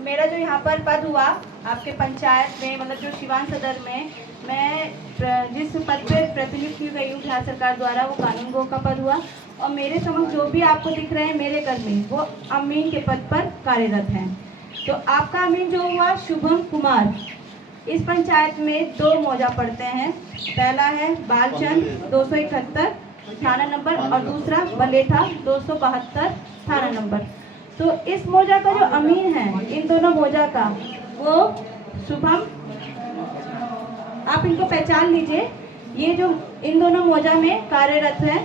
मेरा जो यहाँ पर पद हुआ आपके पंचायत में, मतलब जो सिवान सदर में मैं जिस पद पे प्रतिनियुक्त की गई हूँ बिहार सरकार द्वारा, वो कानून गो का पद हुआ। और मेरे समक्ष जो भी आपको दिख रहे हैं मेरे कर्मी, वो अमीन के पद पर कार्यरत हैं। तो आपका अमीन जो हुआ शुभम कुमार, इस पंचायत में 2 मौजा पढ़ते हैं। पहला है बालचंद 271 थाना नंबर, और दूसरा बलेठा 272 थाना नंबर। तो इस मौजा का जो अमीन है, इन दोनों मौजा का, वो शुभम, आप इनको पहचान लीजिए। ये जो इन दोनों मौजा में कार्यरत है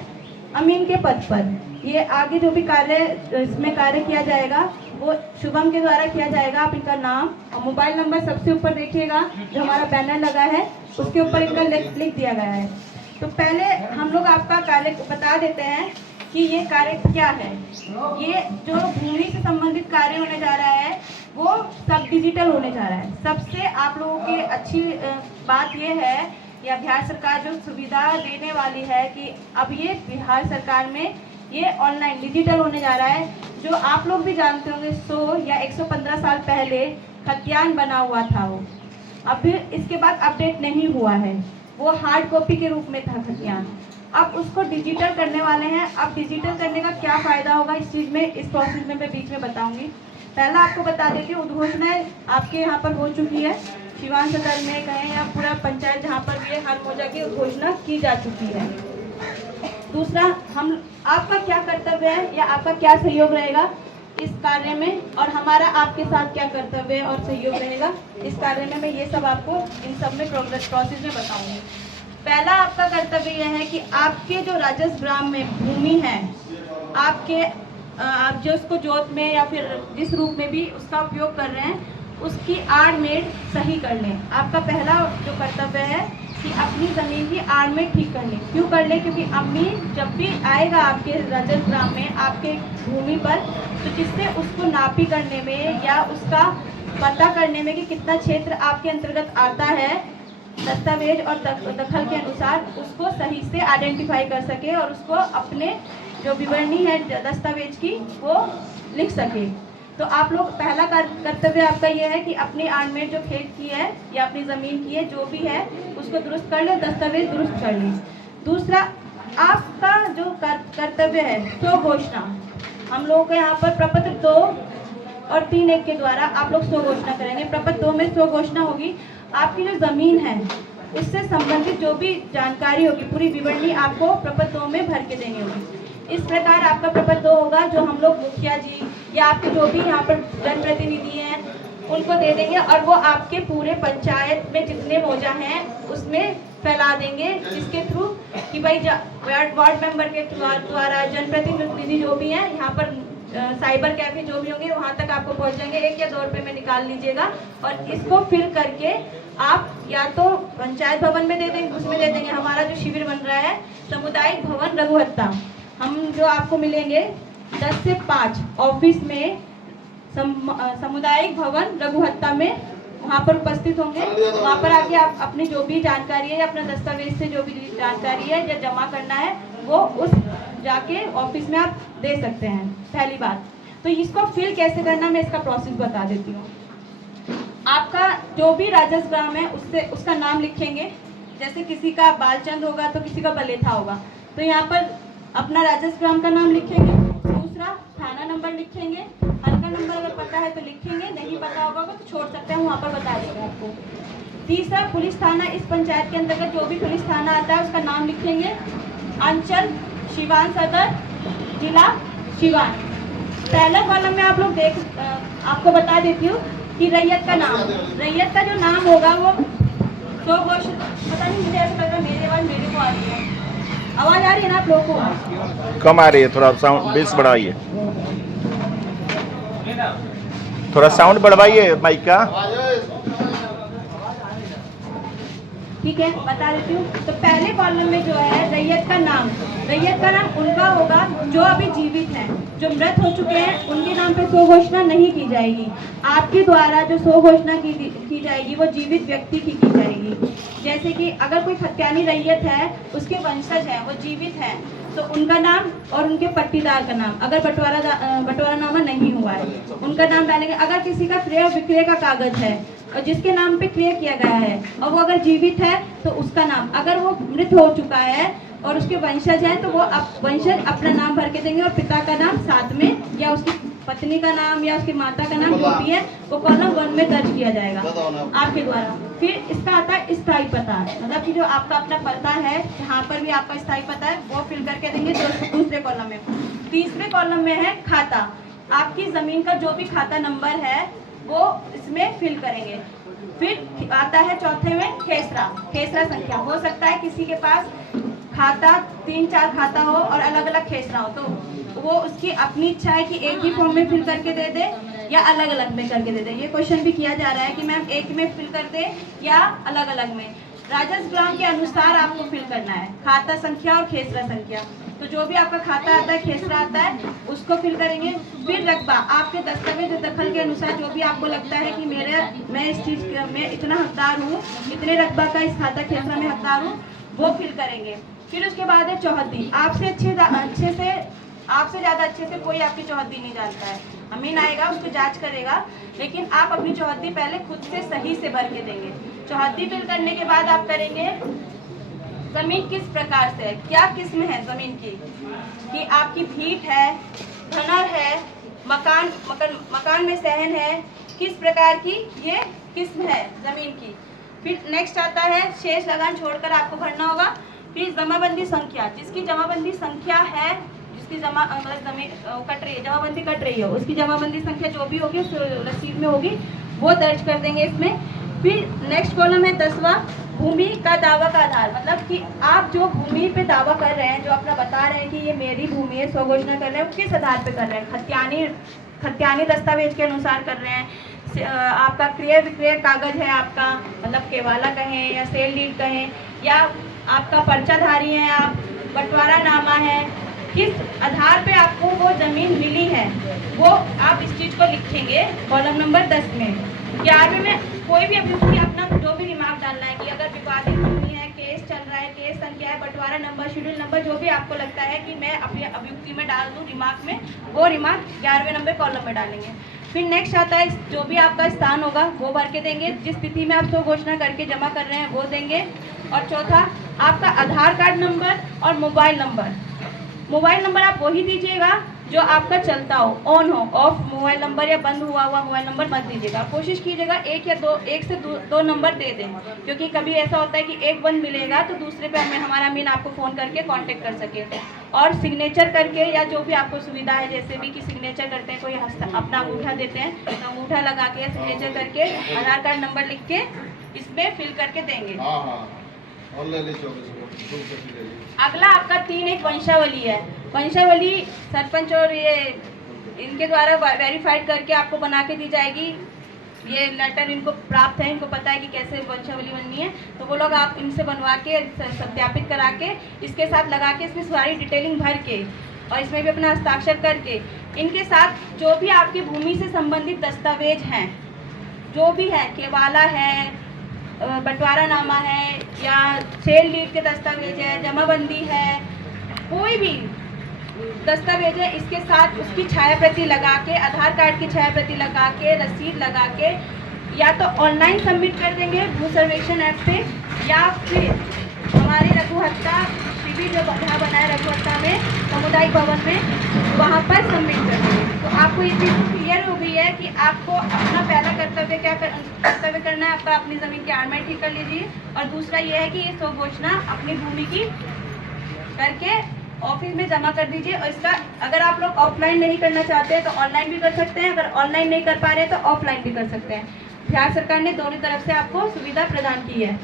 अमीन के पद पर, ये आगे जो भी कार्य इसमें कार्य किया जाएगा वो शुभम के द्वारा किया जाएगा। आप इनका नाम और मोबाइल नंबर सबसे ऊपर देखिएगा, जो हमारा बैनर लगा है उसके ऊपर इनका लिख दिया गया है। तो पहले हम लोग आपका कार्य बता देते हैं कि ये कार्य क्या है। ये जो भूमि से संबंधित कार्य होने जा रहा है वो सब डिजिटल होने जा रहा है। सबसे आप लोगों की अच्छी बात ये है, या बिहार सरकार जो सुविधा देने वाली है कि अब ये बिहार सरकार में ये ऑनलाइन डिजिटल होने जा रहा है। जो आप लोग भी जानते होंगे 100 या 115 साल पहले खतियान बना हुआ था, वो अब इसके बाद अपडेट नहीं हुआ है, वो हार्ड कॉपी के रूप में था खतियान। अब उसको डिजिटल करने वाले हैं। अब डिजिटल करने का क्या फ़ायदा होगा इस चीज़ में, इस प्रोसेस में मैं बीच में बताऊंगी। पहला आपको बता देती हूँ, उद्घोषणाएँ आपके यहाँ पर हो चुकी है। सिवान सदर में कहें या पूरा पंचायत जहाँ पर भी हर मौजा की उद्घोषणा की जा चुकी है। दूसरा, हम आपका क्या कर्तव्य है या आपका क्या सहयोग रहेगा इस कार्य में, और हमारा आपके साथ क्या कर्तव्य और सहयोग रहेगा इस कार्य में, मैं ये सब आपको इन सब में प्रोसेस में बताऊंगी। पहला आपका कर्तव्य यह है कि आपके जो राजस्व ग्राम में भूमि है, आपके आप जो उसको जोत में या फिर जिस रूप में भी उसका उपयोग कर रहे हैं, उसकी आड़मेड़ सही कर लें। आपका पहला जो कर्तव्य है कि अपनी ज़मीन की आड़मेड़ ठीक कर लें। क्यों कर लें? क्योंकि अमीन जब भी आएगा आपके राजस्व ग्राम में, आपके भूमि पर, तो जिससे उसको नापी करने में या उसका पता करने में कि कितना क्षेत्र आपके अंतर्गत आता है, दस्तावेज और दखल के अनुसार उसको सही से आइडेंटिफाई कर सके और उसको अपने जो विवरणी है दस्तावेज की वो लिख सके। तो आप लोग पहला कर्तव्य आपका ये है कि अपनी आड़मेड़ जो खेत की है या अपनी ज़मीन की है जो भी है उसको दुरुस्त कर ले, दस्तावेज दुरुस्त कर ले। दूसरा आपका जो कर्तव्य है स्व घोषणा, हम लोगों के यहाँ पर प्रपत्र 2 और 3(1) के द्वारा आप लोग स्व घोषणा करेंगे। प्रपत्र 2 में स्व घोषणा होगी, आपकी जो ज़मीन है उससे संबंधित जो भी जानकारी होगी पूरी विवरणी आपको प्रपत्र 2 में भर के देनी होगी। इस प्रकार आपका प्रपत्र 2 होगा, जो हम लोग मुखिया जी या आपके जो भी यहाँ पर जनप्रतिनिधि हैं उनको दे देंगे, और वो आपके पूरे पंचायत में जितने मौजा हैं उसमें फैला देंगे, जिसके थ्रू कि भाई वार्ड मेंबर के द्वारा जनप्रतिनिधि जो भी हैं यहाँ पर साइबर कैफे जो भी होंगे वहाँ तक आपको पहुँच जाएंगे। 1 या 2 रुपये में निकाल लीजिएगा और इसको फिल करके आप या तो पंचायत भवन में दे देंगे, उसमें दे देंगे। हमारा जो शिविर बन रहा है सामुदायिक भवन रघुहत्ता, हम जो आपको मिलेंगे 10 से 5 ऑफिस में सामुदायिक भवन रघुहत्ता में, वहाँ पर उपस्थित होंगे। वहाँ पर आके आप अपनी जो भी जानकारी है या अपना दस्तावेज से जो भी जानकारी है या जमा करना है वो उस जाके ऑफिस में आप दे सकते हैं। पहली बात तो इसको फिल कैसे करना मैं इसका प्रोसेस बता देती हूँ। आपका जो भी राजस्व ग्राम है उससे उसका नाम लिखेंगे, जैसे किसी का बालचंद होगा तो किसी का बलेठा होगा, तो यहाँ पर अपना राजस्व ग्राम का नाम लिखेंगे। दूसरा थाना नंबर लिखेंगे, हल्का नंबर अगर पता है तो लिखेंगे, नहीं पता होगा तो छोड़ सकते हैं, वहाँ पर बता देंगे आपको। तीसरा पुलिस थाना, इस पंचायत के अंतर्गत जो भी पुलिस थाना आता है उसका नाम लिखेंगे। अंचल सिवान सदर, जिला सिवान। पहला कॉलम में आप लोग आपको बता देती हूँ कि रैयत का नाम, रैयत का जो नाम होगा वो तो पता नहीं, मुझे ऐसा लग रहा है मेरी आवाज़ मेरे को आ रही है। आवाज़ आ रही है ना आप लोगों को? कम आ रही है, थोड़ा साउंड बेस बढ़ाइए, थोड़ा साउंड बढ़वाइए माइक का। ठीक है, बता देती हूँ। तो पहले कॉलम में जो है रैयत का नाम उनका होगा जो अभी जीवित हैं। जो मृत हो चुके हैं उनके नाम पे स्व घोषणा नहीं की जाएगी। आपके द्वारा जो स्व घोषणा की जाएगी वो जीवित व्यक्ति की जाएगी। जैसे कि अगर कोई खतियानी रैयत है, उसके वंशज हैं, वो जीवित हैं, तो उनका नाम और उनके पट्टीदार का नाम, अगर बंटवारानामा नहीं हुआ है उनका नाम डालेंगे। अगर किसी का क्रय और विक्रय का कागज है और जिसके नाम पे क्रय किया गया है और वो अगर जीवित है तो उसका नाम, अगर वो मृत हो चुका है और उसके वंशज हैं तो वो वंशज अपना नाम भर के देंगे और पिता का नाम साथ में, या उसकी पत्नी का नाम या उसकी माता का नाम जो भी है वो कॉलम 1 में दर्ज किया जाएगा आपके द्वारा। फिर इसका आता है स्थायी पता, मतलब कि जो आपका अपना पता है जहाँ पर भी आपका स्थायी पता है वो फिल करके देंगे दूसरे कॉलम में। तीसरे कॉलम में है खाता, आपकी जमीन का जो भी खाता नंबर है वो इसमें फिल करेंगे। फिर आता है चौथे में खेसरा संख्या। हो सकता है किसी के पास खाता 3-4 खाता हो और अलग अलग खेसरा हो, तो वो उसकी अपनी इच्छा है कि एक ही फॉर्म में फिल करके दे दे या अलग अलग में करके दे दे। ये क्वेश्चन भी किया जा रहा है कि मैम एक में फिल कर दे या अलग अलग में। राजस्व ग्राम के अनुसार आपको फिल करना है खाता संख्या और खेसरा संख्या। तो जो भी आपका खाता आता है, खेसरा आता है, उसको फिल करेंगे। फिर रकबा, आपके दस्तावेज दखल के अनुसार जो भी आपको लगता है कि मैं इस चीज में इतना हकदार हूँ, इतने रकबा का इस खाता खेसरा में हकदार हूँ, वो फिल करेंगे। फिर उसके बाद है चौहद्दी। आपसे ज़्यादा अच्छे से कोई आपकी चौहद्दी नहीं जानता है। अमीन आएगा उसको जांच करेगा, लेकिन आप अपनी चौहद्दी पहले खुद से सही से भर के देंगे। चौहद्दी फिल करने के बाद आप करेंगे जमीन किस प्रकार से है, क्या किस्म है जमीन की, कि आपकी भीट है, धनर है, मकान में सहन है, किस प्रकार की ये किस्म है जमीन की। फिर नेक्स्ट आता है शेष लगान छोड़कर आपको भरना होगा। फिर जमाबंदी संख्या, जिसकी जमाबंदी संख्या है, जिसकी जमीन कट रही है, जमाबंदी कट रही है, उसकी जमाबंदी संख्या जो भी होगी उस रसीद में होगी, वो दर्ज कर देंगे इसमें। फिर नेक्स्ट कॉलम है 10वां, भूमि का दावा का आधार, मतलब कि आप जो भूमि पे दावा कर रहे हैं, जो अपना बता रहे हैं कि ये मेरी भूमि है, स्वघोषणा कर रहे हैं, किस आधार पे कर रहे हैं। खतियानी दस्तावेज के अनुसार कर रहे हैं। आपका क्रय विक्रय कागज है आपका, मतलब केवाला कहें या सेल डीड कहें, या आपका पर्चाधारी है आप, बंटवारानामा है, किस आधार पे आपको वो जमीन मिली है वो आप इस चीज को लिखेंगे कॉलम नंबर 10 में। 11वें में कोई भी अभियुक्ति अपना जो भी रिमार्क डालना है कि अगर विवादित भूमि है, केस चल रहा है, केस संख्या है, बंटवारा नंबर, शेड्यूल नंबर, जो भी आपको लगता है कि मैं अपनी अभियुक्ति में डाल दूं रिमार्क में, वो रिमार्क 11वें नंबर कॉलम में डालेंगे। फिर नेक्स्ट आता है जो भी आपका स्थान होगा वो भर के देंगे, जिस तिथि में आप स्वघोषणा करके जमा कर रहे हैं वो देंगे। और चौथा आपका आधार कार्ड नंबर और मोबाइल नंबर। मोबाइल नंबर आप वही दीजिएगा जो आपका चलता हो, ऑन हो। ऑफ मोबाइल नंबर या बंद हुआ मोबाइल नंबर मत दीजिएगा। कोशिश कीजिएगा एक से दो नंबर दे दें, क्योंकि कभी ऐसा होता है कि एक बंद मिलेगा तो दूसरे पे हमारा अमीन आपको फ़ोन करके कांटेक्ट कर सके। और सिग्नेचर करके या जो भी आपको सुविधा है, जैसे भी कि सिग्नेचर करते हैं, कोई अपना अंगूठा देते हैं तो अंगूठा लगा के सिग्नेचर करके आधार कार्ड नंबर लिख के इसमें फिल करके देंगे। अगला आपका 3 वंशावली है। वंशावली सरपंच और ये इनके द्वारा वेरीफाइड करके आपको बना के दी जाएगी। ये लेटर इनको प्राप्त है, इनको पता है कि कैसे वंशावली बननी है, तो वो लोग आप इनसे बनवा के सत्यापित करा के इसके साथ लगा के इसमें सारी डिटेलिंग भर के और इसमें भी अपना हस्ताक्षर करके इनके साथ जो भी आपकी भूमि से संबंधित दस्तावेज हैं, जो भी है, केवाला है, बंटवारानामा है या सेल डीड के दस्तावेज है, जमाबंदी है, कोई भी दस्तावेज है, इसके साथ उसकी छाया प्रति लगा के, आधार कार्ड की छाया प्रति लगा के, रसीद लगा के या तो ऑनलाइन सबमिट कर देंगे भू सर्वेक्षण ऐप पे, या फिर हमारे रघुहत्ता शिविर जो जहाँ बना है रघुहत्ता में सामुदायिक भवन में, वहाँ पर सबमिट कर देंगे। तो आपको ये चीज़ क्लियर हो गई है कि आपको अपना पहला कर्तव्य कर्तव्य करना है, आपका अपनी ज़मीन की आरमेंट ठीक कर लीजिए, और दूसरा ये है कि ये स्वघोषणा अपनी भूमि की करके ऑफिस में जमा कर दीजिए। और इसका अगर आप लोग ऑफलाइन नहीं करना चाहते हैं तो ऑनलाइन भी कर सकते हैं, अगर ऑनलाइन नहीं कर पा रहे हैं तो ऑफलाइन भी कर सकते हैं। बिहार सरकार ने दोनों तरफ से आपको सुविधा प्रदान की है।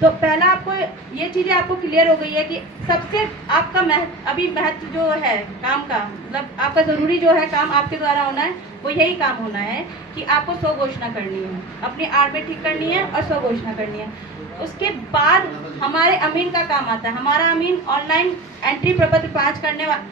तो पहला आपको ये चीज़ें आपको क्लियर हो गई है कि सबसे आपका महत्व जो है काम का, मतलब आपका ज़रूरी जो है काम आपके द्वारा होना है, वो यही काम होना है कि आपको स्वघोषणा करनी है, अपनी आरमेंट ठीक करनी है और स्वघोषणा करनी है। उसके बाद हमारे अमीन का काम आता है। हमारा अमीन ऑनलाइन एंट्री प्रपत्र 5 करने वाला,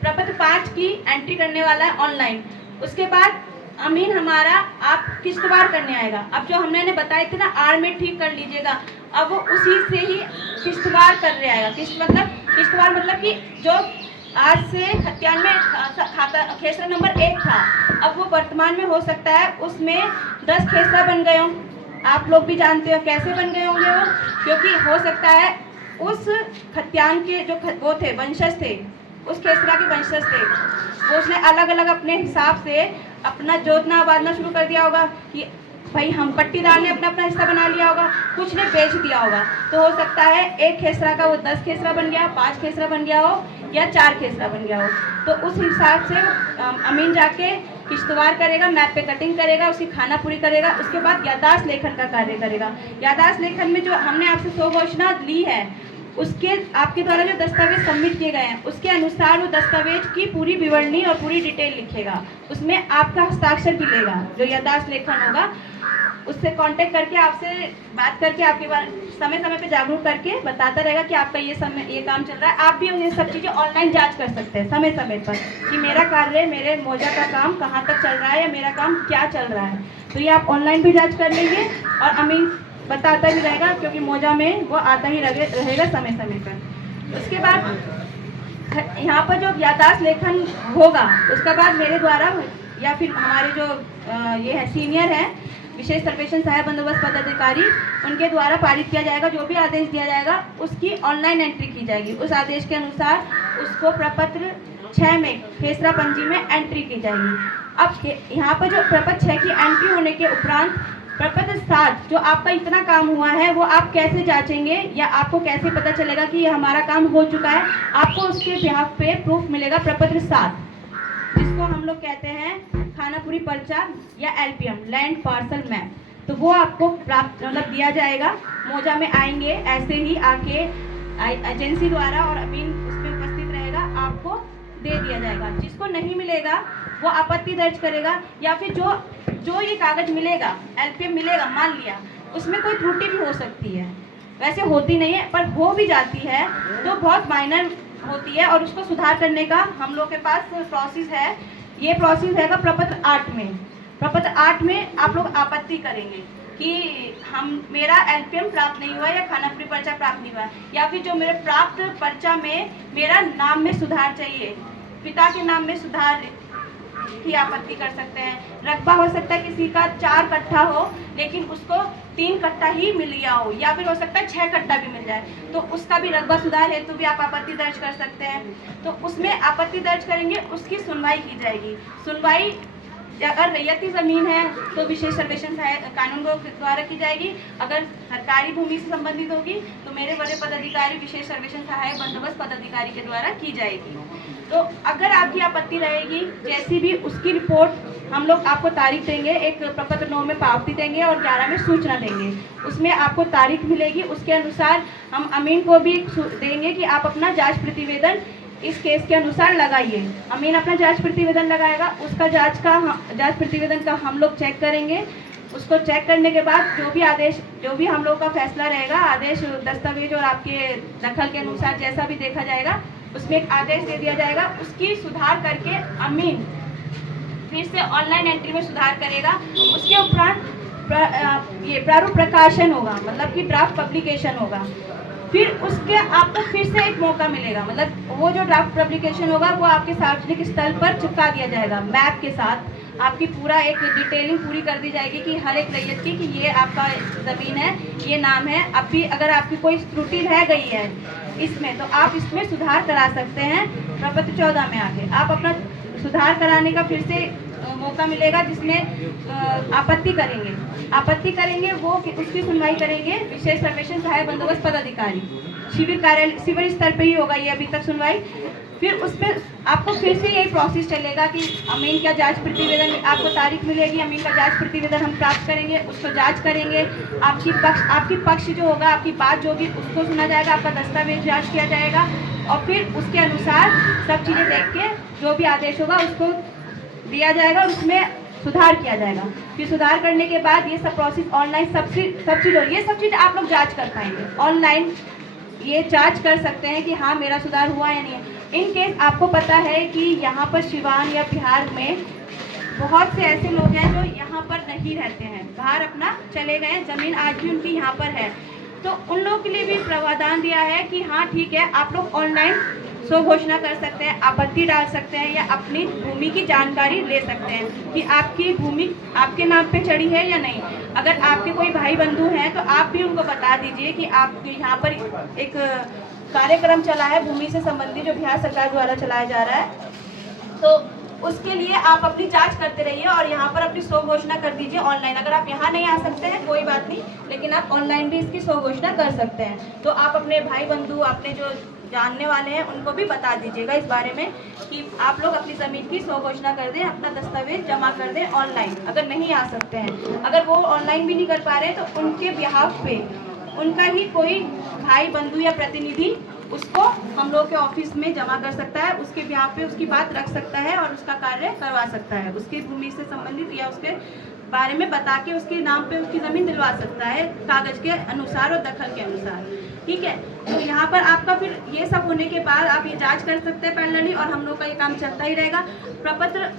प्रपत्र 5 की एंट्री करने वाला है ऑनलाइन। उसके बाद अमीन हमारा आप किश्तवार करने आएगा। अब जो हमने बताए थे ना, आरमेंट ठीक कर लीजिएगा, अब वो उसी से ही किश्तवाड़ कर रहे आएगा। किश्तवाड़ मतलब कि जो आज से खतियान में खाता खेसरा नंबर 1 था, अब वो वर्तमान में हो सकता है उसमें 10 खेसरा बन गए हों। आप लोग भी जानते हो कैसे बन गए होंगे वो, क्योंकि हो सकता है उस खतियान के जो वो थे वंशज थे, उस खेसरा के वंशज थे, वो उसने अलग अलग अपने हिसाब से अपना जोतना बांधना शुरू कर दिया होगा कि भाई हम पट्टीदार ने अपना अपना हिस्सा बना लिया होगा, कुछ ने बेच दिया होगा। तो हो सकता है एक खेसरा का वो 10 खेसरा बन गया, 5 खेसरा बन गया हो या 4 खेसरा बन गया हो। तो उस हिसाब से अमीन जाके किश्तवाड़ करेगा, मैप पे कटिंग करेगा, उसकी खाना पूरी करेगा, उसके बाद याददाश्त लेखन का कार्य करेगा। याददाश्त लेखन में जो हमने आपसे 100 घोषणा ली है, उसके आपके द्वारा जो दस्तावेज सबमिट किए गए हैं उसके अनुसार वो दस्तावेज की पूरी विवरणी और पूरी डिटेल लिखेगा। उसमें आपका हस्ताक्षर भी लेगा। जो याददाश्त लेखन होगा उससे कांटेक्ट करके आपसे बात करके आपके बारे समय समय पे जागरूक करके बताता रहेगा कि आपका ये काम चल रहा है। आप भी ये सब चीज़ें ऑनलाइन जांच कर सकते हैं समय समय पर कि मेरा कार्य, मेरे मौजा का काम कहाँ तक चल रहा है या मेरा काम क्या चल रहा है। तो ये आप ऑनलाइन भी जाँच कर लेंगे और अमीन बताता भी रहेगा, क्योंकि मौजा में वो आता ही रहेगा समय समय पर। उसके बाद यहाँ पर जो याददाश्त लेखन होगा उसके बाद मेरे द्वारा या फिर हमारे जो ये है सीनियर हैं विशेष सर्वेक्षण सहायक बंदोबस्त पदाधिकारी, उनके द्वारा पारित किया जाएगा। जो भी आदेश दिया जाएगा उसकी ऑनलाइन एंट्री की जाएगी। उस आदेश के अनुसार उसको प्रपत्र 6 में खेसरा पंजी में एंट्री की जाएगी। अब यहाँ पर जो प्रपत्र 6 की एंट्री होने के उपरांत प्रपत्र 7 जो आपका इतना काम हुआ है वो आप कैसे जांचेंगे या आपको कैसे पता चलेगा कि ये हमारा काम हो चुका है। आपको उसके बिहाफ पे प्रूफ मिलेगा प्रपत्र 7, जिसको हम लोग कहते हैं खानापुरी पर्चा या LPM लैंड पार्सल मैप। तो वो आपको प्राप्त दिया जाएगा। मौजा में आएंगे ऐसे ही आके एजेंसी द्वारा और अमीन उस पर उपस्थित रहेगा, आपको दे दिया जाएगा। जिसको नहीं मिलेगा वो आपत्ति दर्ज करेगा या फिर जो ये कागज मिलेगा LPM मिलेगा, मान लिया उसमें कोई त्रुटि भी हो सकती है, वैसे होती नहीं है पर हो भी जाती है तो बहुत माइनर होती है और उसको सुधार करने का हम लोग के पास प्रोसेस है। ये प्रोसेस है प्रपत्र 8 में। प्रपत्र 8 में आप लोग आपत्ति करेंगे कि मेरा LPM प्राप्त नहीं हुआ या खानापुरी पर्चा प्राप्त नहीं हुआ, या फिर जो मेरे प्राप्त पर्चा में मेरा नाम में सुधार चाहिए, पिता के नाम में सुधार की आपत्ति कर सकते हैं। रकबा हो सकता है किसी का 4 कट्ठा हो लेकिन उसको 3 कट्ठा ही मिल गया हो, या फिर हो सकता है 6 कट्ठा भी मिल जाए, तो उसका भी रकबा सुधार हेतु भी आप आपत्ति दर्ज कर सकते हैं। तो उसमें आपत्ति दर्ज करेंगे, उसकी सुनवाई की जाएगी। सुनवाई अगर रैयती ज़मीन है तो विशेष सर्वेक्षण कानून के द्वारा की जाएगी। अगर सरकारी भूमि से संबंधित होगी तो मेरे बड़े पदाधिकारी विशेष सर्वेक्षण सहायक बंदोबस्त पदाधिकारी के द्वारा की जाएगी। तो अगर आपकी आपत्ति रहेगी जैसी भी, उसकी रिपोर्ट हम लोग आपको तारीख देंगे, एक प्रपत्र 9 में पावती देंगे और 11 में सूचना देंगे। उसमें आपको तारीख मिलेगी, उसके अनुसार हम अमीन को भी देंगे कि आप अपना जाँच प्रतिवेदन इस केस के अनुसार लगाइए। अमीन अपना जांच प्रतिवेदन लगाएगा, उसका जांच प्रतिवेदन का हम लोग चेक करेंगे। उसको चेक करने के बाद जो भी आदेश, जो भी हम लोग का फैसला रहेगा, आदेश दस्तावेज और आपके दखल के अनुसार जैसा भी देखा जाएगा उसमें एक आदेश दे दिया जाएगा। उसकी सुधार करके अमीन फिर से ऑनलाइन एंट्री में सुधार करेगा। उसके उपरांत ये प्रारूप प्रकाशन होगा, मतलब कि ड्राफ्ट पब्लिकेशन होगा। फिर उसके आपको फिर से एक मौका मिलेगा, मतलब वो जो ड्राफ्ट पब्लिकेशन होगा वो आपके सार्वजनिक स्थल पर चिपका दिया जाएगा मैप के साथ। आपकी पूरा एक डिटेलिंग पूरी कर दी जाएगी कि हर एक रैयत की कि ये आपका ज़मीन है, ये नाम है। अब भी अगर आपकी कोई त्रुटि रह गई है इसमें तो आप इसमें सुधार करा सकते हैं। प्रपत्र 14 में आके आप अपना सुधार कराने का फिर से मौका मिलेगा, जिसमें आपत्ति करेंगे वो उसकी सुनवाई करेंगे विशेष सर्वेक्षण सहायक बंदोबस्त पदाधिकारी। शिविर स्तर पे ही होगा ये अभी तक सुनवाई। फिर उसमें आपको फिर से यही प्रोसेस चलेगा कि अमीन का जांच प्रतिवेदन, आपको तारीख मिलेगी, अमीन का जांच प्रतिवेदन हम प्राप्त करेंगे, उसको जांच करेंगे। आपकी पक्ष जो होगा, आपकी बात जो भी, उसको सुना जाएगा, आपका दस्तावेज जांच किया जाएगा और फिर उसके अनुसार सब चीज़ें देख के जो भी आदेश होगा उसको दिया जाएगा और उसमें सुधार किया जाएगा। फिर सुधार करने के बाद ये सब प्रोसेस ऑनलाइन सब चीज़ आप लोग जांच कर पाएंगे। ऑनलाइन ये जांच कर सकते हैं कि हाँ मेरा सुधार हुआ या नहीं है। इन केस आपको पता है कि यहाँ पर सिवान या बिहार में बहुत से ऐसे लोग हैं जो यहाँ पर नहीं रहते हैं, बाहर अपना चले गए, ज़मीन आज भी उनकी यहाँ पर है। तो उन लोगों के लिए भी प्रावधान दिया है कि हाँ ठीक है, आप लोग ऑनलाइन स्व घोषणा कर सकते हैं, आपत्ति डाल सकते हैं या अपनी भूमि की जानकारी ले सकते हैं कि आपकी भूमि आपके नाम पे चढ़ी है या नहीं। अगर आपके कोई भाई बंधु हैं तो आप भी उनको बता दीजिए कि आपके यहाँ पर एक कार्यक्रम चला है भूमि से संबंधित जो बिहार सरकार द्वारा चलाया जा रहा है, तो उसके लिए आप अपनी जांच करते रहिए और यहाँ पर अपनी स्व घोषणा कर दीजिए ऑनलाइन। अगर आप यहाँ नहीं आ सकते हैं कोई बात नहीं, लेकिन आप ऑनलाइन भी इसकी स्व घोषणा कर सकते हैं। तो आप अपने भाई बंधु, अपने जो जानने वाले हैं उनको भी बता दीजिएगा इस बारे में कि आप लोग अपनी ज़मीन की स्व घोषणा कर दें, अपना दस्तावेज जमा कर दें ऑनलाइन, अगर नहीं आ सकते हैं। अगर वो ऑनलाइन भी नहीं कर पा रहे तो उनके बिहाफ पे उनका ही कोई भाई बंधु या प्रतिनिधि उसको हम लोग के ऑफिस में जमा कर सकता है, उसके बिहाफ पे उसकी बात रख सकता है और उसका कार्य करवा सकता है, उसकी भूमि से संबंधित या उसके बारे में बता के उसके नाम पे उसकी ज़मीन दिलवा सकता है कागज़ के अनुसार और दखल के अनुसार। ठीक है, तो यहाँ पर आपका फिर ये सब होने के बाद आप ये जांच कर सकते हैं पैरेलली और हम लोग का ये काम चलता ही रहेगा। प्रपत्र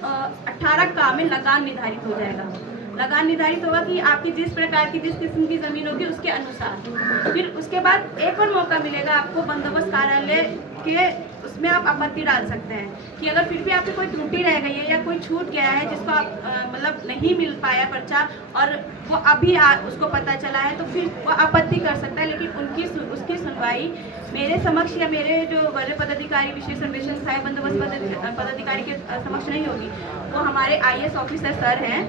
18 का में लगान निर्धारित हो जाएगा। लगान निर्धारित होगा कि आपकी जिस प्रकार की जिस किस्म की ज़मीन होगी उसके अनुसार। फिर उसके बाद एक और मौका मिलेगा आपको बंदोबस्त कार्यालय के, उसमें आप आपत्ति डाल सकते हैं कि अगर फिर भी आपकी कोई त्रुटि रह गई है या कोई छूट गया है जिसको आप मतलब नहीं मिल पाया पर्चा और वो अभी उसको पता चला है, तो फिर वो आपत्ति कर सकता है। लेकिन उसकी सुनवाई मेरे समक्ष या मेरे जो वरीय पदाधिकारी विशेष सर्वेक्षण सहायक बंदोबस्त पदाधिकारी के समक्ष नहीं होगी, वो हमारे IAS ऑफिसर सर हैं,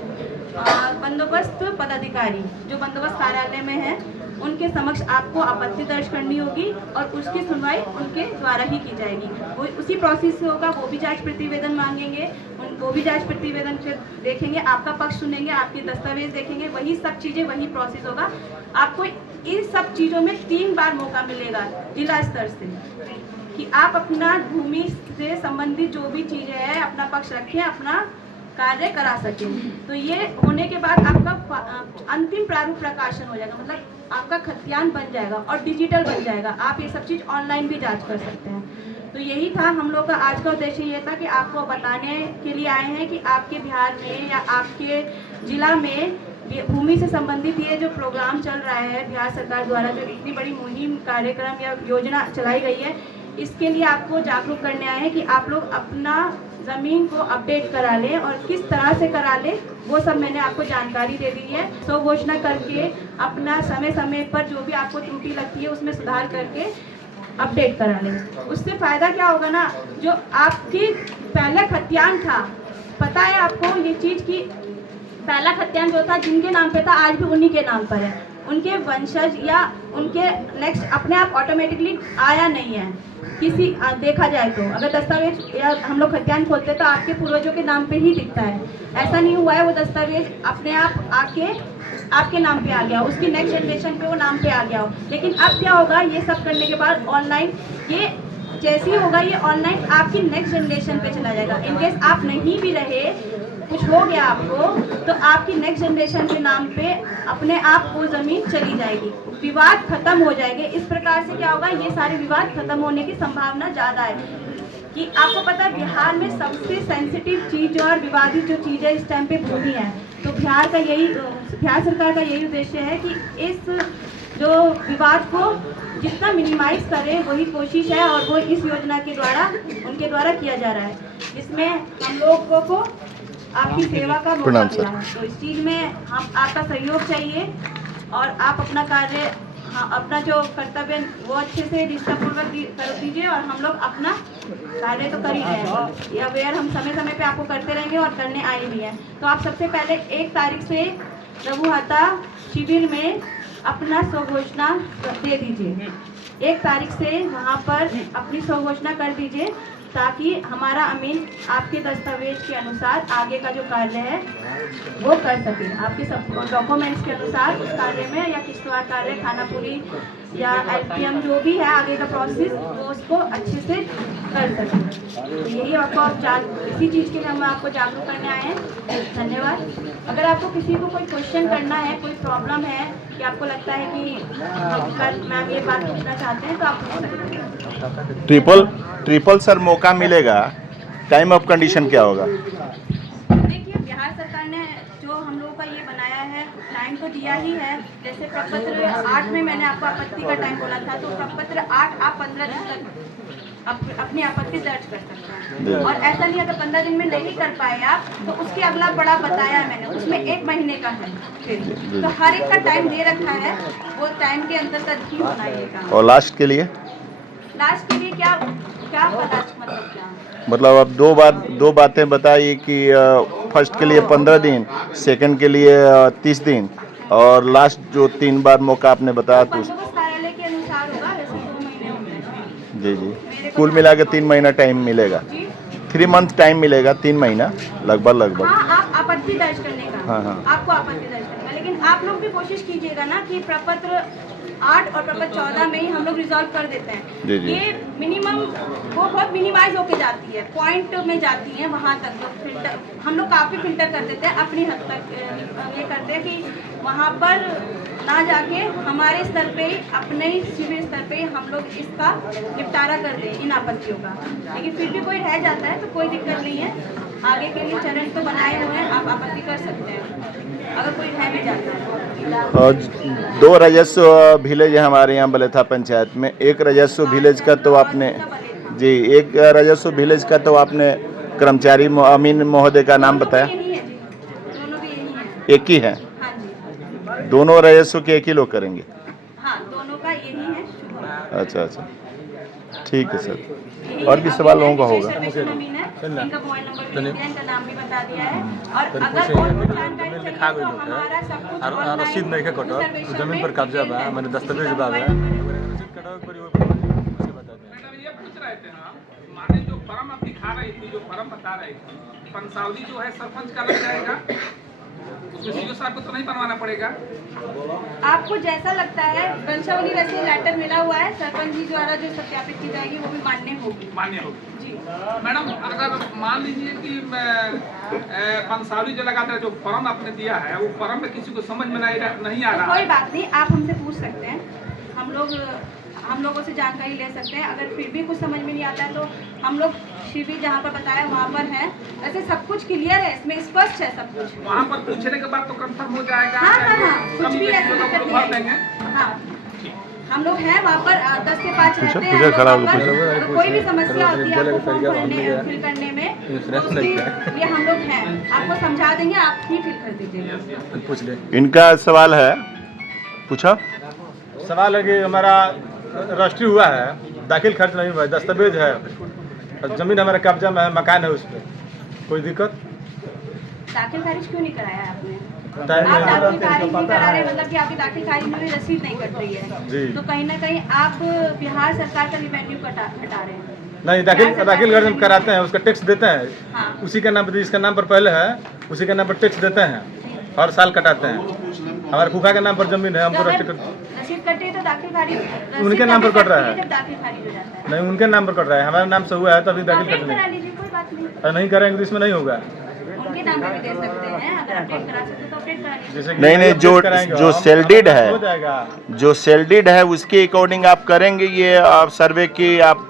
बंदोबस्त पदाधिकारी जो बंदोबस्त कार्यालय में हैं, उनके समक्ष आपको आपत्ति दर्ज करनी होगी और उसकी सुनवाई उनके द्वारा ही की जाएगी। वो उसी प्रोसेस से होगा, वो भी जांच प्रतिवेदन मांगेंगे, वो भी जांच प्रतिवेदन से देखेंगे, आपका पक्ष सुनेंगे, आपके दस्तावेज देखेंगे, वही सब चीज़ें वही प्रोसेस होगा। आपको इन सब चीज़ों में 3 बार मौका मिलेगा जिला स्तर से कि आप अपना भूमि से संबंधित जो भी चीज़ें हैं अपना पक्ष रखें, अपना कार्य करा सकें। तो ये होने के बाद आपका अंतिम प्रारूप प्रकाशन हो जाएगा, मतलब आपका खतियान बन जाएगा और डिजिटल बन जाएगा। आप ये सब चीज़ ऑनलाइन भी जांच कर सकते हैं। तो यही था हम लोग का आज का उद्देश्य, ये था कि आपको बताने के लिए आए हैं कि आपके बिहार में या आपके ज़िला में भूमि से संबंधित ये जो प्रोग्राम चल रहा है बिहार सरकार द्वारा, जो इतनी बड़ी मुहिम कार्यक्रम या योजना चलाई गई है, इसके लिए आपको जागरूक करने आए हैं कि आप लोग अपना ज़मीन को अपडेट करा लें और किस तरह से करा लें वो सब मैंने आपको जानकारी दे दी है। स्व घोषणा करके अपना समय समय पर जो भी आपको त्रुटि लगती है उसमें सुधार करके अपडेट करा लें। उससे फ़ायदा क्या होगा ना, जो आपकी पहला खतियान था, पता है आपको ये चीज़ की पहला खतियान जो था जिनके नाम पे था आज भी उन्हीं के नाम पर है, उनके वंशज या उनके नेक्स्ट अपने आप ऑटोमेटिकली आया नहीं है। किसी देखा जाए तो अगर दस्तावेज या हम लोग खतियान खोलते तो आपके पूर्वजों के नाम पे ही दिखता है, ऐसा नहीं हुआ है वो दस्तावेज अपने आप आके आपके नाम पे आ गया, उसकी नेक्स्ट जनरेशन पे वो नाम पे आ गया हो। लेकिन अब क्या होगा, ये सब करने के बाद ऑनलाइन ये जैसे ही होगा ये ऑनलाइन आपकी नेक्स्ट जनरेशन पे चला जाएगा। इनकेस आप नहीं भी रहे, कुछ हो गया आपको, तो आपकी नेक्स्ट जनरेशन के नाम पे अपने आप वो ज़मीन चली जाएगी, विवाद खत्म हो जाएंगे। इस प्रकार से क्या होगा, ये सारे विवाद खत्म होने की संभावना ज़्यादा है। कि आपको पता है बिहार में सबसे सेंसिटिव चीज़ और विवादित जो चीज़ है इस टाइम पे भूमि है। तो बिहार सरकार का यही उद्देश्य है कि इस जो विवाद को जितना मिनिमाइज करें वही कोशिश है और वो इस योजना के द्वारा उनके द्वारा किया जा रहा है, जिसमें हम लोगों को आपकी सेवा का मौका मिला है। तो इस चीज़ में हम आपका सहयोग चाहिए और आप अपना कार्य अपना जो कर्तव्य वो अच्छे से निष्ठापूर्वक कर दीजिए और हम लोग अपना कार्य तो कर ही रहे हैं। ये अवेयर हम समय समय पे आपको करते रहेंगे और करने आए भी हैं। तो आप सबसे पहले 1 तारीख से लघुहता शिविर में अपना स्वघोषणा दे दीजिए। 1 तारीख से वहाँ पर अपनी स्वघोषणा कर दीजिए ताकि हमारा अमीन आपके दस्तावेज के अनुसार आगे का जो कार्य है वो कर सके, आपके सब डॉक्यूमेंट्स के अनुसार उस कार्य में या किश्तवाड़ कार्य, खानापुरी या LPM जो भी है आगे का प्रोसेस वो उसको अच्छे से कर सके। तो यही आपको इसी चीज़ के लिए हम आपको जागरूक करने आए हैं। धन्यवाद। अगर आपको किसी को कोई क्वेश्चन करना है, कोई प्रॉब्लम है कि आपको लगता है कि कल मैम ये बात पूछना चाहते हैं तो आप पूछ सकते हैं। ट्रिपल सर मौका मिलेगा, टाइम ऑफ कंडीशन क्या होगा? देखिए बिहार सरकार ने जो हम लोगों का ये बनाया है, टाइम तो दिया ही है। जैसे प्रपत्र 8 में मैंने आपको आपत्ति का टाइम बोला था, तो प्रपत्र 8 आप 15 दिन तक अपनी आपत्ति दर्ज कर सकते हैं। और ऐसा नहीं अगर 15 दिन में नहीं कर पाए आप, तो उसके अगला बड़ा बताया है मैंने, उसमें 1 महीने का है फिर। तो हर एक का टाइम दे रखा है, वो टाइम के अंतर्गत ही होना ये काम। और लास्ट के लिए लास्ट के लिए क्या क्या पता, मतलब क्या मतलब अब दो बातें बताइए कि फर्स्ट के लिए 15 दिन, सेकंड के लिए 30 दिन, और लास्ट जो 3 बार मौका आपने बताया तो बंदोबस्त कार्यालय के अनुसार होगा। वैसे 2 महीने होंगे जी जी, कुल मिला के 3 महीना टाइम मिलेगा। जी। 3 मंथ टाइम मिलेगा, 3 महीना लगभग। हाँ, आप आपत्ति दर्ज करने का। हाँ, हाँ। आपको आपत्ति दर्ज करने का, लेकिन आप लोग भी कोशिश कीजिएगा ना कि प्रपत्र 8 और प्रपत्र 14 में ही हम लोग रिजॉल्व कर देते हैं। जी, जी। ये मिनिमम वो बहुत मिनिमाइज होके जाती है, पॉइंट में जाती है, वहाँ तक जो फिल्टर हम लोग काफ़ी फिल्टर कर देते हैं अपनी हद तक। ये करते हैं कि वहाँ पर ना जाके हमारे स्तर पे ही, अपने ही शिविर स्तर पे ही हम लोग इसका निपटारा कर दें इन आपत्तियों का। लेकिन फिर भी कोई रह जाता है तो कोई दिक्कत नहीं है, आगे के लिए चरण तो बनाए हुए हैं, आप आपत्ति कर सकते हैं अगर कोई रह भी जाता है। और 2 राजस्व विलेज है हमारे यहाँ बलेथा पंचायत में। एक राजस्व विलेज का तो आपने जी, एक राजस्व विलेज का तो आपने कर्मचारी अमीन महोदय का नाम बताया। यही है जी, दोनों भी यही है। एक ही है, हाँ जी, दोनों राजस्व के एक ही लोग करेंगे। हाँ, दोनों का यही है। अच्छा, ठीक है सर। यही और है। भी सवाल लोगों का अभी होगा। सर्वेक्षण अमीन है, इनका मोबाइल नंबर भी दिया है, इनका नाम भी बता दिया है। और अगर और कुछ जानकारी चाहिए तो हमारा सब कुछ और रसीद नहीं के कटो, जमीन पर कब्जा बा, मैंने दस्तावेज बा है, रसीद कटावे के पड़ी उसे बता दें। मैडम ये पूछ रहे थे हम, माने जो फर्म आप दिखा रही थी, जो फर्म बता रही थी, पंसावली जो है सरपंच का लग जाएगा, उसमें सीओ साहब को तो नहीं बनवाना पड़ेगा? आपको जैसा लगता है, वंशावली वैसे लेटर मिला हुआ है, सरपंच जी द्वारा जो सत्यापित की जाएगी वो भी मान्य होगी। मान्य होगी जी। मैडम, अगर मान लीजिए कि पंसावली जो लगाता है, जो फॉर्म आपने दिया है, वो फॉर्म में किसी को समझ में नहीं आ तो रहा कोई बात नहीं, आप हमसे पूछ सकते हैं, हम लोगों से जानकारी ले सकते हैं। अगर फिर भी कुछ समझ में नहीं आता है तो हम लोग शिविर जहाँ पर बताया वहाँ पर है। वैसे सब कुछ क्लियर है, इसमें स्पष्ट है सब कुछ। वहाँ पर पूछने के बाद तो कंफर्म हो जाएगा। हाँ, कुछ भी ऐसी दिक्कत नहीं भर देंगे। है। हाँ, हम लोग हैं वहाँ पर 10 से 5 रहते हैं। पूछो, खड़ा हम होकर लोग वहाँ पर पूछो। कोई भी समस्या होती है आपको फॉर्म बोलेगा, फिल करने में, इंश्योरेंस तो नहीं उसके लिए हम लोग हैं, आपको समझा देंगे, आप ही फिल कर दीजिएगा। पूछ ले। इनका सवाल है, पूछा। सवाल है कि हमारा रजिस्ट्री हुआ है, दाखिल खर्च नहीं हुआ है, दस्तावेज है, और जमीन हमारे कब्जा में है, मकान है, उसमें कोई दिक्कत? दाखिल खारिज क्यों नहीं कराया आपने? टाइम आप नहीं दाखिल खारिज नहीं पता करा रहे, है। मतलब कि आपकी दाखिल खारिज में भी रसीद नहीं कट रही जी। है, तो कहीं ना कहीं आप बिहार सरकार का रिवेन्यू हटा रहे हैं। नहीं, दाखिल खर्च हम कराते हैं, उसका टैक्स देते हैं। हाँ। उसी के नाम पर, जिसका नाम पर पहले है उसी के नाम पर टैक्स देते हैं, हर साल कटाते हैं। हमारे फूफा के नाम पर जमीन है, हमको रसीद कटे तो दाखिल खारिज उनके नाम पर कट रहा है। जब दाखिल खारिज हो जाता है नहीं, उनके नाम पर कट रहा है, हमारे नाम से हुआ है तभी दाखिल अपडेट खर्च करा नहीं। लीजिए, कोई बात नहीं, और नहीं करेंगे तो इसमें नहीं होगा। उनके नाम पे भी दे सकते हैं, अगर अपडेट करा सकते हैं तो अपडेट करा लीजिए। जैसे कि नहीं, अपडेट कराएंगे जो हम, सेल्डेड हो है, जाएगा। जो सेल्डेड है उसके अकॉर्डिंग आप करेंगे ये सर्वे की, आप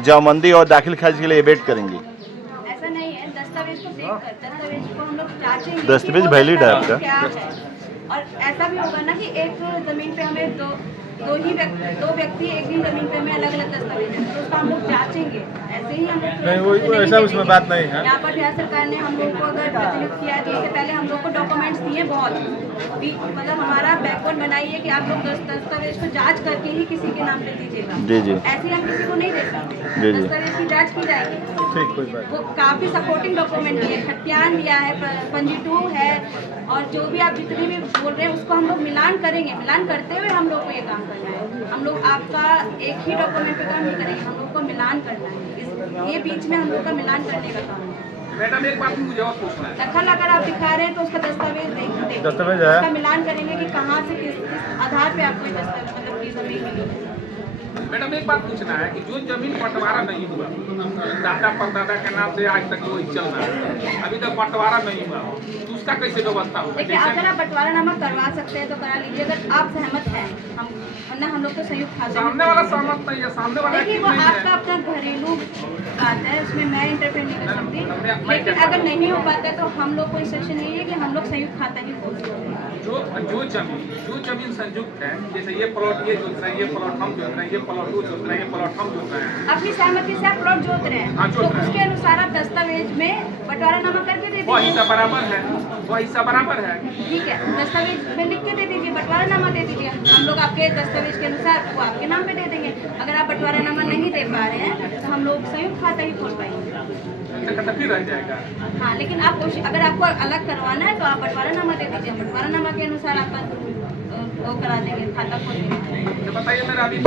जमाबंदी और दाखिल खारिज के लिए वेट करेंगे। ऐसा नहीं है, दस्तावेज को देखकर, दस्तावेज को हम लोग जांचेंगे कि दस्तावेज वो वैलिड है दस्तावेज आपका? क्या है। और ऐसा भी होगा ना कि एक जमीन पे हमें दो व्यक्ति एक ही जमीन पे हमें अलग अलग दस्तावेज है, तो उसको हम लोग जांचेंगे। ऐसे ही हम लोग नहीं, वो ऐसा उसमें बात नहीं है। यहाँ पर बिहार सरकार ने हम लोग को अगर प्रतिनिधित्व किया है तो इससे पहले हम लोग को डॉक्यूमेंट्स दिए बहुत, मतलब हमारा बैकबोन बनाई है कि आप लोग दस्तावेज को जांच करके ही किसी के नाम पे दीजिएगा। जी, जी। ऐसे ही हम किसी को नहीं दे सकते, जी, जी। दस्तावेज की जांच की जाएगी। ठीक, कोई बात वो काफ़ी सपोर्टिंग डॉक्यूमेंट दिए, खतियान दिया है, पंजी 2 है, और जो भी आप जितने भी बोल रहे हैं उसको हम लोग मिलान करेंगे। मिलान करते हुए हम लोग को ये काम करना है। हम लोग आपका एक ही डॉक्यूमेंट पे काम नहीं करेंगे, हम लोग को मिलान करना है। ये बीच में हम लोग का मिलान करने का काम है। मैडम एक बात मुझे और पूछना है। दखल अगर आप दिखा रहे हैं तो उसका दस्तावेज देखिए, दस्तावेज है। उसका मिलान करेंगे कि कहाँ से किस आधार पे आपको ये दस्तावेज मतलब की जमीन मिली है। मैडम एक बात पूछना है कि जो जमीन बंटवारा नहीं हुआ, दादा परदादा के नाम से आज तक वही चल रहा है, अभी तक बंटवारा नहीं हुआ, तो उसका कैसे व्यवस्था होगा? देखिए, अगर आप बंटवारानामा करवा सकते हैं तो करा लीजिए, अगर आप सहमत हैं। हम वरना हम लोग तो संयुक्त खाते सामने वाला सहमत नहीं है, सामने वाला देखिए, वो नहीं आपका है। अपना घरेलू बात है, उसमें मैं इंटरफेयर नहीं कर सकती। लेकिन अगर नहीं हो पाता है तो हम लोग को इंस्ट्रक्शन नहीं है कि हम लोग संयुक्त खाता ही खोल सकते हैं। जो जमीन संयुक्त है, जैसे ये प्लॉट ये जोत रहे हैं, ये प्लॉट हम जोत रहे हैं, ये प्लॉट वो जोत रहे हैं, ये प्लॉट हम जोत रहे हैं, अपनी सहमति से आप प्लॉट जोत रहे हाँ, हैं, जोत तो रहे हैं। उसके अनुसार आप दस्तावेज में बंटवारानामा करके दे वो दीजिए। हिस्सा बराबर है, वो हिस्सा बराबर है। ठीक है, दस्तावेज में लिख के दे दीजिए, बंटवारानामा दे दीजिए। हम लोग आपके दस्तावेज के अनुसार वो आपके नाम पे दे देंगे। अगर आप बंटवारानामा नहीं दे पा रहे हैं तो हम लोग संयुक्त खाता ही खोल पाएंगे। तो फिर रह जाएगा। हाँ, लेकिन आप अगर आपको अलग करवाना है तो आप बंटवारानामा दे दीजिए, बंटवारानामा के अनुसार आपका वो करा देंगे, खाता खोल देंगे। तो बताइए मेरा अभी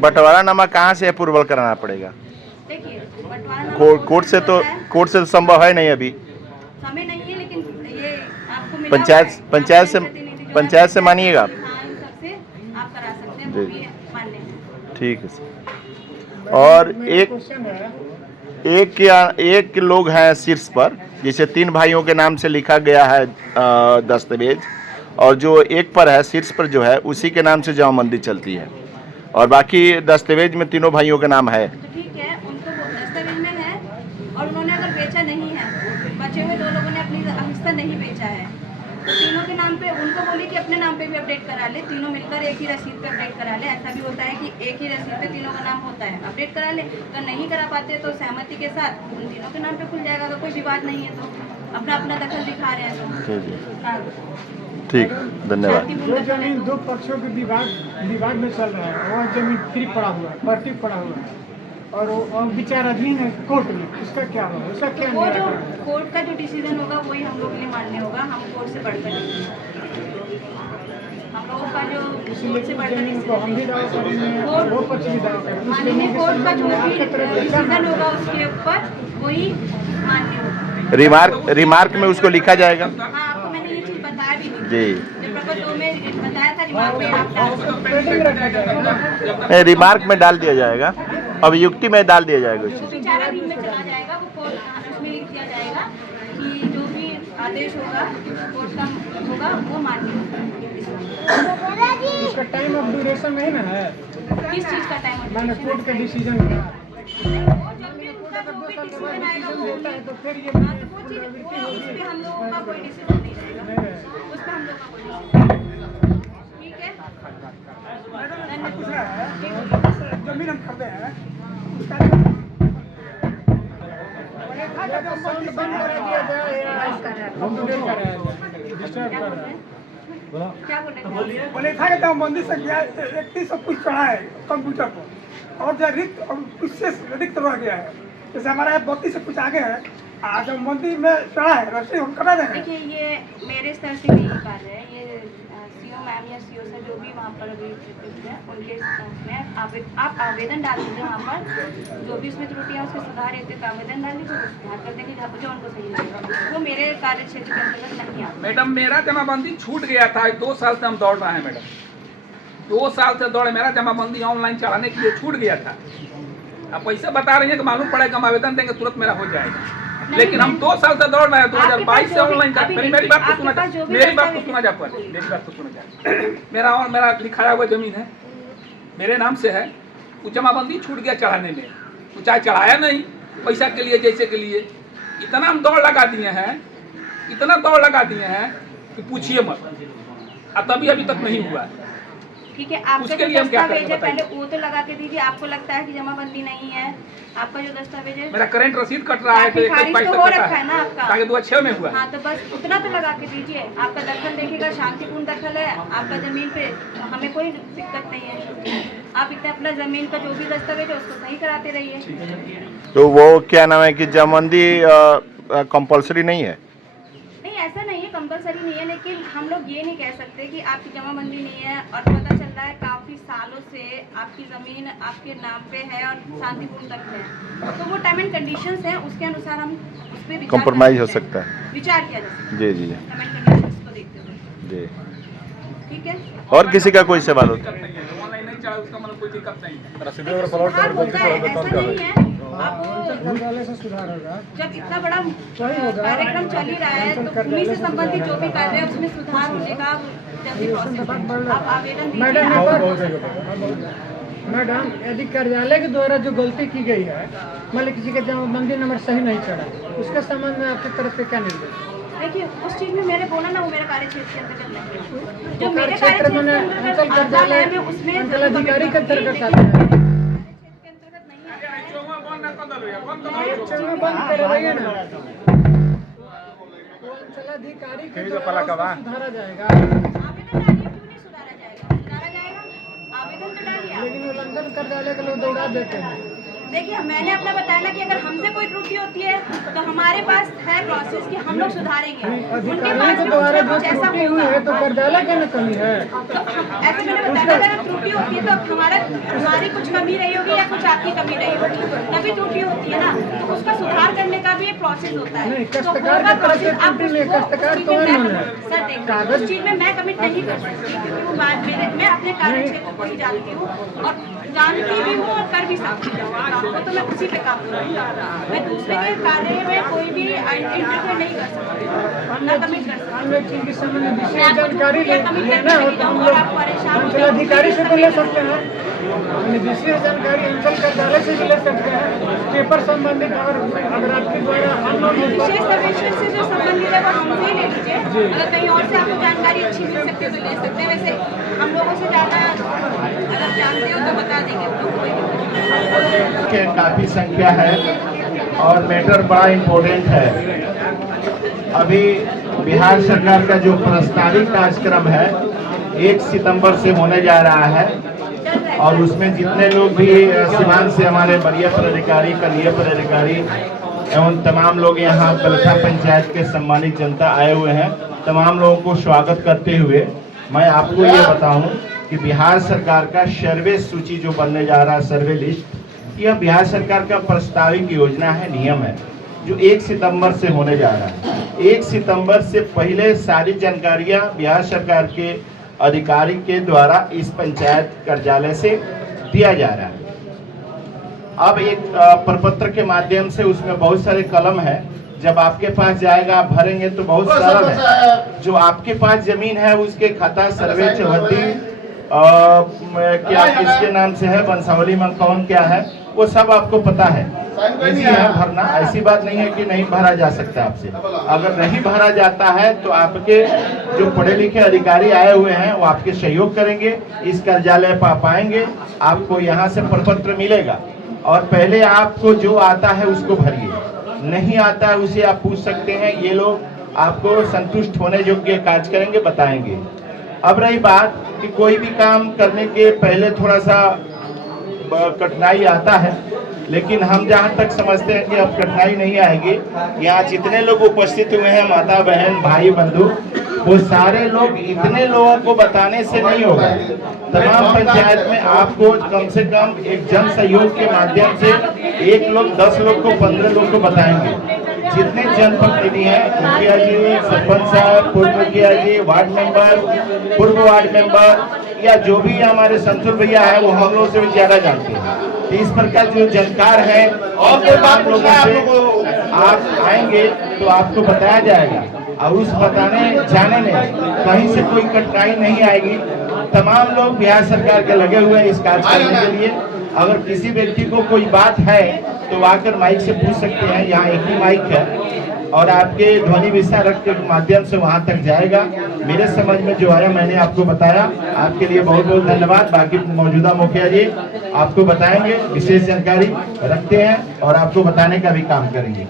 बंटवारानामा कहाँ से अप्रूवल कराना पड़ेगा? देखिए, बंटवारानामा कोर्ट से तो संभव है नहीं अभी। समय नहीं है, लेकिन ये आपको मिला पंचायत से मानिएगा आप? हाँ, इन सबसे आप करा सकते हैं, जी। वो भी मान्य है। ठीक है सर। और एक लोग हैं शीर्ष पर, जैसे 3 भाइयों के नाम से लिखा गया है दस्तावेज, और जो एक पर है शीर्ष पर जो है उसी के नाम से जमाबंदी चलती है, और बाकी दस्तावेज में तीनों भाइयों का नाम है। तो ठीक है, उनको वो दस्तावेज में है, और उन्होंने अगर बेचा नहीं है, बचे हुए 2 लोगों ने अपनी हिस्सा नहीं बेचा है, तो तीनों के नाम पे उनको बोलिए कि अपने नाम पे भी अपडेट करा ले, तीनों मिलकर एक ही रसीद पे अपडेट करा ले। ऐसा भी होता है कि एक ही रसीद पे तीनों का नाम होता है, अपडेट करा ले। तो नहीं करा पाते तो सहमति के साथ उन तीनों के नाम पे खुल जाएगा, अगर कोई विवाद नहीं है तो। अपना अपना दखल दिखा रहे हैं जी जी, तो हाँ, ठीक, धन्यवाद। शांतिपूर्ण जो दखल है जमीन तो। 2 पक्षों के विवाद में चल रहा है, वह जमीन फ्री पड़ा हुआ है, फर्टी पड़ा हुआ है, और वो विचाराधीन है कोर्ट में, उसका क्या होगा? उसका क्या वो जो निराकरण है? कोर्ट का जो डिसीजन होगा वही हम लोग के लिए मान्य होगा। हम कोर्ट से बढ़कर नहीं हैं। हम लोगों का जो कोर्ट से बढ़कर जमीन को हम भी दावा करेंगे, कोर्ट- वो पक्ष भी दावा करेंगे। माननीय कोर्ट का जो भी डिसीजन होगा उसके ऊपर वही मान्य होगा। रिमार्क में उसको लिखा जाएगा। हाँ, आपको मैंने ये चीज़ बताया भी थी। जी, जब प्रकट 2 में बताया था, रिमार्क में आप डाल सकते हो। पेंडिंग रखा जाएगा। नहीं, रिमार्क में डाल दिया जाएगा, अभियुक्ति में डाल दिया जाएगा वो विचाराधीन में चला जाएगा, वो कोर्ट उसमें लिख दिया जाएगा कि जो भी आदेश होगा कोर्ट का होगा वो मान्य होगा। उसका टाइम ऑफ ड्यूरेशन नहीं ना है, किस चीज़ का टाइम मैंने कोर्ट का डिसीजन का। जब भी उनका जो भी डिसीजन आएगा वो देता है तो फिर ये हाँ, तो वो चीज़ उस पे हम लोगों का कोई डिसीजन नहीं रहेगा, उस पे हम लोगों का कोई डिसीजन। ठीक है, धन्यवाद। जमीन हम खरीदे हैं, साउंड बंद करा दिया जाए या कंप्यूटर कराया जाए, डिस्टर्ब कर रहा है। क्या बोले? बोले था कि दामबंदी संख्या 31 कुछ चढ़ा है कंप्यूटर पर, और जो रिक्त और कुछ से रिक्त रह गया है। जैसे हमारा 32 से कुछ आगे है, दामबंदी में चढ़ा है, रस्सी हम करा दें। देखिए, ये मेरे स्तर से नहीं कार्य है, ये सीओ मैम या सीओ सर जो भी वहाँ पर अभी उपस्थित हैं उनके में आप आवेदन डाल दीजिए। वहाँ पर जो भी उसमें त्रुटियाँ उसके सुधार हेतु तो आवेदन डाल दीजिए, वो सुधार कर देंगे जहाँ पर जो उनको सही लगेगा। वो मेरे कार्य क्षेत्र के अंतर्गत नहीं आता। मैडम मेरा जमाबंदी छूट गया था, 2 साल से हम दौड़ रहे हैं मैडम, 2 साल से दौड़े, मेरा जमाबंदी ऑनलाइन चलाने के लिए छूट गया था। अब पैसे बता रही हैं कि मालूम पड़ेगा हम आवेदन देंगे तुरंत मेरा हो जाएगा, लेकिन हम 2 साल से दौड़ रहे हैं, 2022 से ऑनलाइन कर। मेरी बात को सुना जाए, मेरी बात को सुना जाए, मेरी बात को सुना जाए। मेरा लिखाया हुआ जमीन है, मेरे नाम से है, वो जमाबंदी छूट गया चढ़ाने में, वो चाहे चढ़ाया नहीं पैसा के लिए जैसे के लिए, इतना हम दौड़ लगा दिए हैं, इतना दौड़ लगा दिए हैं कि पूछिए मत, अब तभी अभी तक नहीं हुआ है। ठीक है, आपका उसके जो लिए हम क्या दस्तावेज है करें पहले वो तो लगा के दीजिए। आपको लगता है कि जमाबंदी नहीं है, आपका जो दस्तावेज है मेरा करंट रसीद कट रहा है, तो 21 तो तक हो कटा रखा है ना आपका। ताकि 2006 में हुआ है। हाँ, तो बस उतना तो लगा के दीजिए। आपका दखल देखेगा, शांतिपूर्ण दखल है आपका जमीन पे, हमें कोई दिक्कत नहीं है। आप इतना अपना जमीन का जो भी दस्तावेज है उसको सही कराते रहिए। तो वो क्या नाम है कि जमाबंदी कंपलसरी नहीं है? नहीं, ऐसा नहीं है, कंपलसरी नहीं है, लेकिन हम लोग ये नहीं कह सकते कि आपकी जमाबंदी नहीं है। और पता चल रहा है काफ़ी सालों से आपकी ज़मीन आपके नाम पे है और शांतिपूर्ण तक है, तो वो टर्म एंड कंडीशंस हैं, उसके अनुसार हम उस पर कॉम्प्रोमाइज हो सकता है। विचार किया जा सकता जी जी है टर्म एंड कंडीशंस को देखते हुए। जी। ठीक है, और किसी का कोई सवाल हो? ऑनलाइन नहीं चढ़ा उसका मतलब कोई दिक्कत नहीं है। रसीदों और प्लॉट सुधार नंबर होता है, गलती से ऐसा बता नहीं दें। है। आप अंचल कार्यालय से सुधार होगा। जब इतना बड़ा होगा। कार्यक्रम चल ही रहा है तो भूमि से संबंधित जो भी कार्य है उसमें सुधार होने का जल्दी प्रोसेस है। आप आवेदन मैडम दीजिए। बहुत सही बताया। मैडम, यदि कार्यालय के द्वारा जो गलती की गई है, मान ली किसी का जमाबंदी नंबर सही नहीं चढ़ा, उसके संबंध में आपकी तरफ से क्या निर्देश? देखिए उस चीज में मैंने बोला ना वो मेरे कार्य क्षेत्र के अंतर्गत नहीं है। जो तो मेरे क्षेत्र कार्य में क्षेत्र अंचल के अंतर्गत आता कार्यालय है मैं उसमें अंचल अधिकारी के अंतर्गत लेकिन आता है। मेरे कार्य क्षेत्र के अंतर्गत नहीं आता है। चौवा बंद ना कर दो भैया, बंद कर दो। एक्शन में बंद करवाइए ना। वो अंचलाधिकारी के ठीक है, द्वारा पला कबा। उसको सुधारा जाएगा। आवेदन डालिए, क्यों नहीं सुधारा जाएगा? सुधारा जाएगा, आवेदन तो डालिए आप। लेकिन उल्लंघन कार्यालय के लोग दौड़ा देते हैं। देखिए मैंने अपना बताया ना कि अगर हमसे कोई त्रुटि होती है तो हमारे पास है प्रोसेस कि हम लोग सुधारेंगे। उनके अधिकारियों पास के भी द्वारा कुछ जो ऐसा त्रुटि हुई होगा। है तो कार्यालय की न कमी है। तो ऐसे मैंने बताया अगर त्रुटि होती है तो हमारी कुछ कमी रही होगी या कुछ आपकी कमी रही होगी, तभी त्रुटि होती है ना। तो उसका सुधार करने का भी एक प्रोसेस होता है। नहीं, तो काश्तकार होगा की तरफ से process, आप त्रुटि नहीं, उसको- काश्तकार उस चीज़ कौन में मैं- माने? सर देखिए उस चीज में मैं कमिट नहीं कर सकती क्योंकि वो मैं अपने कार्य क्षेत्र को ही जानती हूँ और जानती भी हूँ और कर भी सकती हूँ काम को, तो मैं उसी पे काम करूँगी। मैं दूसरे के कार्य में कोई भी इंटरफेयर नहीं कर सकती, ना कमिट कर सकती। अन्य चीज के संबंध में मैं विशेष आपको जानकारी या कमिट लेना हो करके तो हम और लोग आप परेशान हो अंचल जाओ, अधिकारी से तो कमिट ले कर सकते हैं। यानी विशेष जानकारी अंचल कार्यालय से भी ले सकते हैं। पेपर संबंधित अगर आपके द्वारा हम लोग विशेष सर्वेक्षण से जो संबंधित है वो हमसे ही ले लीजिए। अगर कहीं और से आपको जानकारी अच्छी मिल सकती है तो ले सकते हैं। वैसे हम लोगों से ज़्यादा अगर जानते हो तो बता देंगे हम लोग, कोई दिक्कत नहीं। के काफ़ी संख्या है और मैटर बड़ा इम्पोर्टेंट है। अभी बिहार सरकार का जो प्रस्तावित कार्यक्रम है 1 सितंबर से होने जा रहा है और उसमें जितने लोग भी सीमांत से हमारे वरीय पदाधिकारी, कनीय पदाधिकारी एवं तमाम लोग यहाँ बलथा पंचायत के सम्मानित जनता आए हुए हैं, तमाम लोगों को स्वागत करते हुए मैं आपको ये बताऊं कि बिहार सरकार का सर्वे सूची जो बनने जा रहा है, सर्वे लिस्ट, यह बिहार सरकार का प्रस्तावित योजना है, नियम है, जो 1 सितंबर से होने जा रहा है। 1 सितंबर से पहले सारी जानकारियां बिहार सरकार के अधिकारी के द्वारा इस पंचायत कार्यालय से दिया जा रहा है। अब एक प्रपत्र के माध्यम से उसमें बहुत सारे कलम है, जब आपके पास जाएगा आप भरेंगे तो बहुत सरल है। जो आपके पास जमीन है उसके खाता, सर्वे, चौहद्दी क्या किसके नाम से है, वंशावली में कौन क्या है, वो सब आपको पता है। इजी है भरना, ऐसी बात नहीं है कि नहीं भरा जा सकता आपसे। अगर नहीं भरा जाता है तो आपके जो पढ़े लिखे अधिकारी आए हुए हैं वो आपके सहयोग करेंगे। इस कार्यालय पर आप आएंगे, आपको यहाँ से प्रपत्र मिलेगा और पहले आपको जो आता है उसको भरिए, नहीं आता है उसे आप पूछ सकते हैं। ये लोग आपको संतुष्ट होने योग्य कार्य करेंगे, बताएंगे। अब रही बात कि कोई भी काम करने के पहले थोड़ा सा कठिनाई आता है, लेकिन हम जहाँ तक समझते हैं कि अब कठिनाई नहीं आएगी। यहाँ जितने लोग उपस्थित हुए हैं, माता बहन भाई बंधु, वो सारे लोग इतने लोगों को बताने से नहीं होगा। तमाम पंचायत में आपको कम से कम एक जन सहयोग के माध्यम से 1 लोग 10 लोग को 15 लोग को बताएंगे। जितने जनप्रतिनिधि हैं, मुखिया जी, सरपंच साहब, पूर्व मुखिया जी, वार्ड मेंबर, पूर्व वार्ड मेंबर या जो भी हमारे संतुर भैया है, वो हम लोग से भी ज्यादा जानते हैं। तो इस प्रकार जो जानकार है और तमाम लोगों से आप आएंगे तो आपको बताया जाएगा और उस बताने जाने में कहीं से कोई कठिनाई नहीं आएगी। तमाम लोग बिहार सरकार के लगे हुए हैं इस कार्य करने के लिए। अगर किसी व्यक्ति को कोई बात है तो आकर माइक से पूछ सकते हैं, यहाँ एक ही माइक है और आपके ध्वनि विस्तारक के माध्यम से वहाँ तक जाएगा। मेरे समझ में जो आया मैंने आपको बताया, आपके लिए बहुत बहुत धन्यवाद। बाकी मौजूदा मुखिया जी आपको बताएंगे, विशेष जानकारी रखते हैं और आपको बताने का भी काम करेंगे।